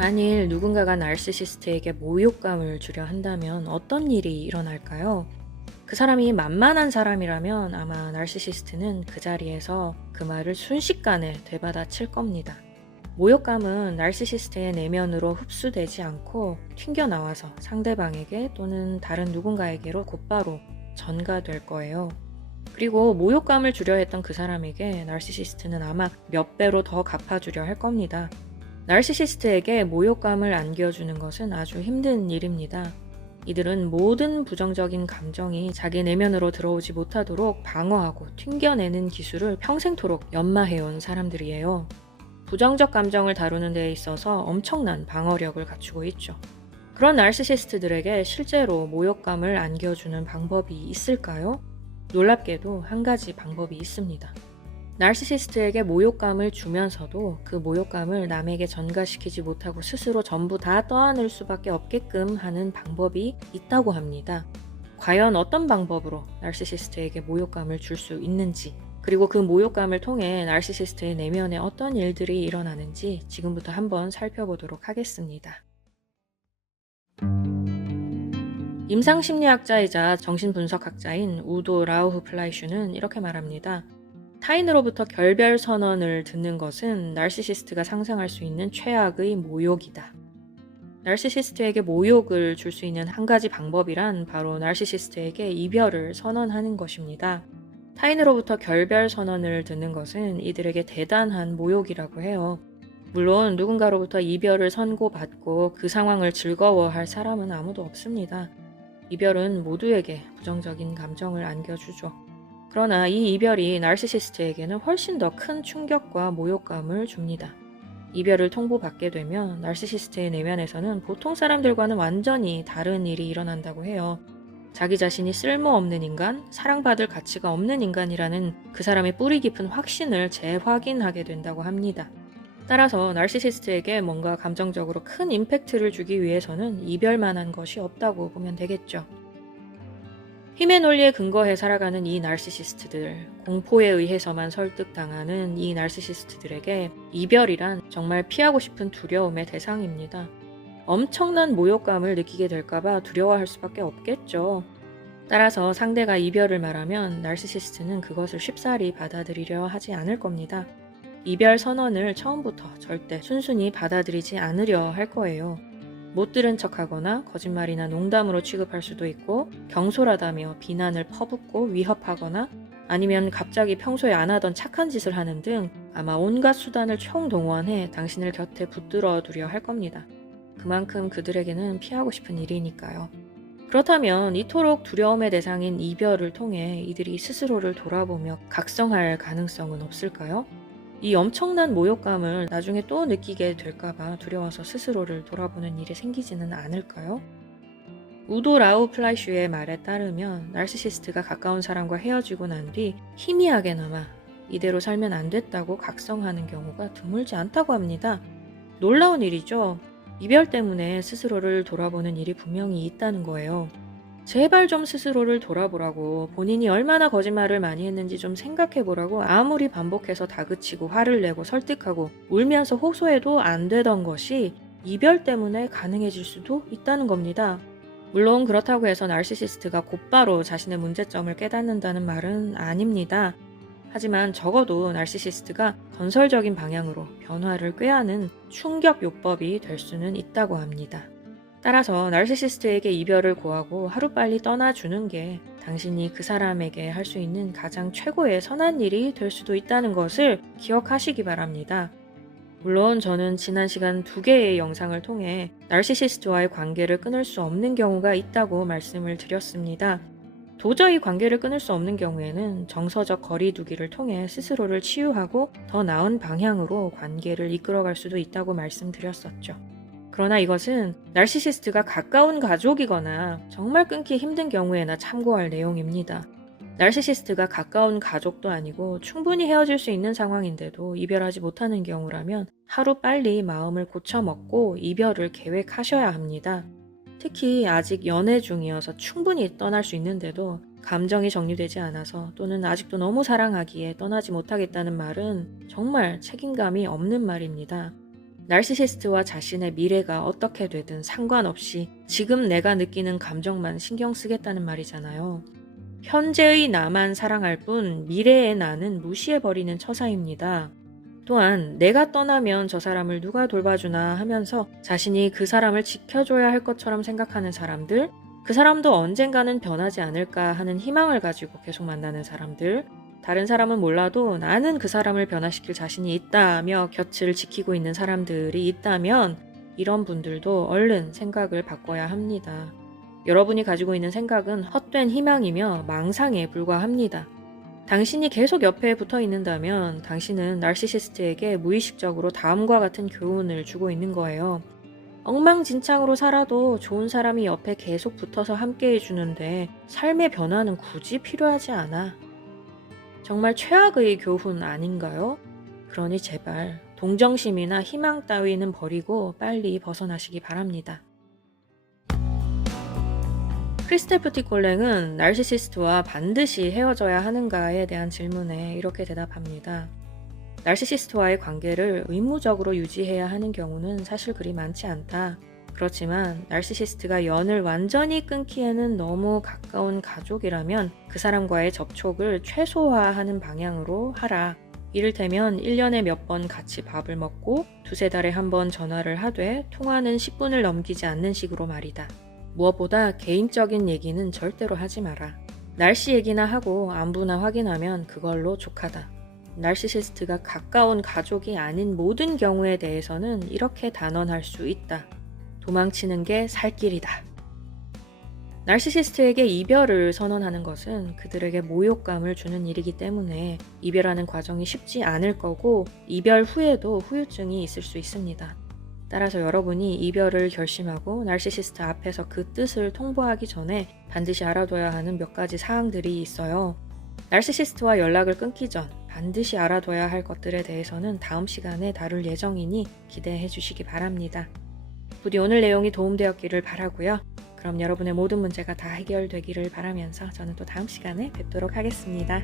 만일 누군가가 나르시시스트에게 모욕감을 주려 한다면 어떤 일이 일어날까요? 그 사람이 만만한 사람이라면 아마 나르시시스트는 그 자리에서 그 말을 순식간에 되받아칠 겁니다. 모욕감은 나르시시스트의 내면으로 흡수되지 않고 튕겨나와서 상대방에게 또는 다른 누군가에게로 곧바로 전가될 거예요. 그리고 모욕감을 주려 했던 그 사람에게 나르시시스트는 아마 몇 배로 더 갚아주려 할 겁니다. 나르시시스트에게 모욕감을 안겨주는 것은 아주 힘든 일입니다. 이들은 모든 부정적인 감정이 자기 내면으로 들어오지 못하도록 방어하고 튕겨내는 기술을 평생토록 연마해온 사람들이에요. 부정적 감정을 다루는 데 있어서 엄청난 방어력을 갖추고 있죠. 그런 나르시시스트들에게 실제로 모욕감을 안겨주는 방법이 있을까요? 놀랍게도 한 가지 방법이 있습니다. 나르시시스트에게 모욕감을 주면서도 그 모욕감을 남에게 전가시키지 못하고 스스로 전부 다 떠안을 수밖에 없게끔 하는 방법이 있다고 합니다. 과연 어떤 방법으로 나르시시스트에게 모욕감을 줄 수 있는지, 그리고 그 모욕감을 통해 나르시시스트의 내면에 어떤 일들이 일어나는지 지금부터 한번 살펴보도록 하겠습니다. 임상심리학자이자 정신분석학자인 우도 라우흐플라이슈는 이렇게 말합니다. 타인으로부터 결별 선언을 듣는 것은 나르시시스트가 상상할 수 있는 최악의 모욕이다. 나르시시스트에게 모욕을 줄 수 있는 한 가지 방법이란 바로 나르시시스트에게 이별을 선언하는 것입니다. 타인으로부터 결별 선언을 듣는 것은 이들에게 대단한 모욕이라고 해요. 물론 누군가로부터 이별을 선고받고 그 상황을 즐거워할 사람은 아무도 없습니다. 이별은 모두에게 부정적인 감정을 안겨주죠. 그러나 이 이별이 나르시시스트에게는 훨씬 더 큰 충격과 모욕감을 줍니다. 이별을 통보받게 되면 나르시시스트의 내면에서는 보통 사람들과는 완전히 다른 일이 일어난다고 해요. 자기 자신이 쓸모없는 인간, 사랑받을 가치가 없는 인간이라는 그 사람의 뿌리 깊은 확신을 재확인하게 된다고 합니다. 따라서 나르시시스트에게 뭔가 감정적으로 큰 임팩트를 주기 위해서는 이별만한 것이 없다고 보면 되겠죠. 힘의 논리에 근거해 살아가는 이 나르시시스트들, 공포에 의해서만 설득당하는 이 나르시시스트들에게 이별이란 정말 피하고 싶은 두려움의 대상입니다. 엄청난 모욕감을 느끼게 될까봐 두려워할 수밖에 없겠죠. 따라서 상대가 이별을 말하면 나르시시스트는 그것을 쉽사리 받아들이려 하지 않을 겁니다. 이별 선언을 처음부터 절대 순순히 받아들이지 않으려 할 거예요. 못 들은 척하거나 거짓말이나 농담으로 취급할 수도 있고 경솔하다며 비난을 퍼붓고 위협하거나 아니면 갑자기 평소에 안 하던 착한 짓을 하는 등 아마 온갖 수단을 총동원해 당신을 곁에 붙들어 두려 할 겁니다. 그만큼 그들에게는 피하고 싶은 일이니까요. 그렇다면 이토록 두려움의 대상인 이별을 통해 이들이 스스로를 돌아보며 각성할 가능성은 없을까요? 이 엄청난 모욕감을 나중에 또 느끼게 될까봐 두려워서 스스로를 돌아보는 일이 생기지는 않을까요? 우도 라우플라이슈의 말에 따르면 나르시시스트가 가까운 사람과 헤어지고 난 뒤 희미하게나마 이대로 살면 안 됐다고 각성하는 경우가 드물지 않다고 합니다. 놀라운 일이죠. 이별 때문에 스스로를 돌아보는 일이 분명히 있다는 거예요. 제발 좀 스스로를 돌아보라고, 본인이 얼마나 거짓말을 많이 했는지 좀 생각해보라고 아무리 반복해서 다그치고 화를 내고 설득하고 울면서 호소해도 안 되던 것이 이별 때문에 가능해질 수도 있다는 겁니다. 물론 그렇다고 해서 나르시시스트가 곧바로 자신의 문제점을 깨닫는다는 말은 아닙니다. 하지만 적어도 나르시시스트가 건설적인 방향으로 변화를 꾀하는 충격 요법이 될 수는 있다고 합니다. 따라서 나르시시스트에게 이별을 고하고 하루빨리 떠나주는 게 당신이 그 사람에게 할 수 있는 가장 최고의 선한 일이 될 수도 있다는 것을 기억하시기 바랍니다. 물론 저는 지난 시간 2개의 영상을 통해 나르시시스트와의 관계를 끊을 수 없는 경우가 있다고 말씀을 드렸습니다. 도저히 관계를 끊을 수 없는 경우에는 정서적 거리두기를 통해 스스로를 치유하고 더 나은 방향으로 관계를 이끌어갈 수도 있다고 말씀드렸었죠. 그러나 이것은 나르시시스트가 가까운 가족이거나 정말 끊기 힘든 경우에나 참고할 내용입니다. 나르시시스트가 가까운 가족도 아니고 충분히 헤어질 수 있는 상황인데도 이별하지 못하는 경우라면 하루빨리 마음을 고쳐먹고 이별을 계획하셔야 합니다. 특히 아직 연애 중이어서 충분히 떠날 수 있는데도 감정이 정리되지 않아서 또는 아직도 너무 사랑하기에 떠나지 못하겠다는 말은 정말 책임감이 없는 말입니다. 나르시시스트와 자신의 미래가 어떻게 되든 상관없이 지금 내가 느끼는 감정만 신경 쓰겠다는 말이잖아요. 현재의 나만 사랑할 뿐 미래의 나는 무시해버리는 처사입니다. 또한 내가 떠나면 저 사람을 누가 돌봐주나 하면서 자신이 그 사람을 지켜줘야 할 것처럼 생각하는 사람들, 그 사람도 언젠가는 변하지 않을까 하는 희망을 가지고 계속 만나는 사람들, 다른 사람은 몰라도 나는 그 사람을 변화시킬 자신이 있다며 곁을 지키고 있는 사람들이 있다면 이런 분들도 얼른 생각을 바꿔야 합니다. 여러분이 가지고 있는 생각은 헛된 희망이며 망상에 불과합니다. 당신이 계속 옆에 붙어 있는다면 당신은 나르시시스트에게 무의식적으로 다음과 같은 교훈을 주고 있는 거예요. 엉망진창으로 살아도 좋은 사람이 옆에 계속 붙어서 함께 해주는데 삶의 변화는 굳이 필요하지 않아. 정말 최악의 교훈 아닌가요? 그러니 제발 동정심이나 희망 따위는 버리고 빨리 벗어나시기 바랍니다. 크리스텔 푸티콜랭은 나르시시스트와 반드시 헤어져야 하는가에 대한 질문에 이렇게 대답합니다. 나르시시스트와의 관계를 의무적으로 유지해야 하는 경우는 사실 그리 많지 않다. 그렇지만 나르시시스트가 연을 완전히 끊기에는 너무 가까운 가족이라면 그 사람과의 접촉을 최소화하는 방향으로 하라. 이를테면 1년에 몇 번 같이 밥을 먹고 두세 달에 한 번 전화를 하되 통화는 10분을 넘기지 않는 식으로 말이다. 무엇보다 개인적인 얘기는 절대로 하지 마라. 날씨 얘기나 하고 안부나 확인하면 그걸로 족하다. 나르시시스트가 가까운 가족이 아닌 모든 경우에 대해서는 이렇게 단언할 수 있다. 도망치는 게 살 길이다. 나르시시스트에게 이별을 선언하는 것은 그들에게 모욕감을 주는 일이기 때문에 이별하는 과정이 쉽지 않을 거고 이별 후에도 후유증이 있을 수 있습니다. 따라서 여러분이 이별을 결심하고 나르시시스트 앞에서 그 뜻을 통보하기 전에 반드시 알아둬야 하는 몇 가지 사항들이 있어요. 나르시시스트와 연락을 끊기 전 반드시 알아둬야 할 것들에 대해서는 다음 시간에 다룰 예정이니 기대해 주시기 바랍니다. 부디 오늘 내용이 도움되었기를 바라고요. 그럼 여러분의 모든 문제가 다 해결되기를 바라면서 저는 또 다음 시간에 뵙도록 하겠습니다.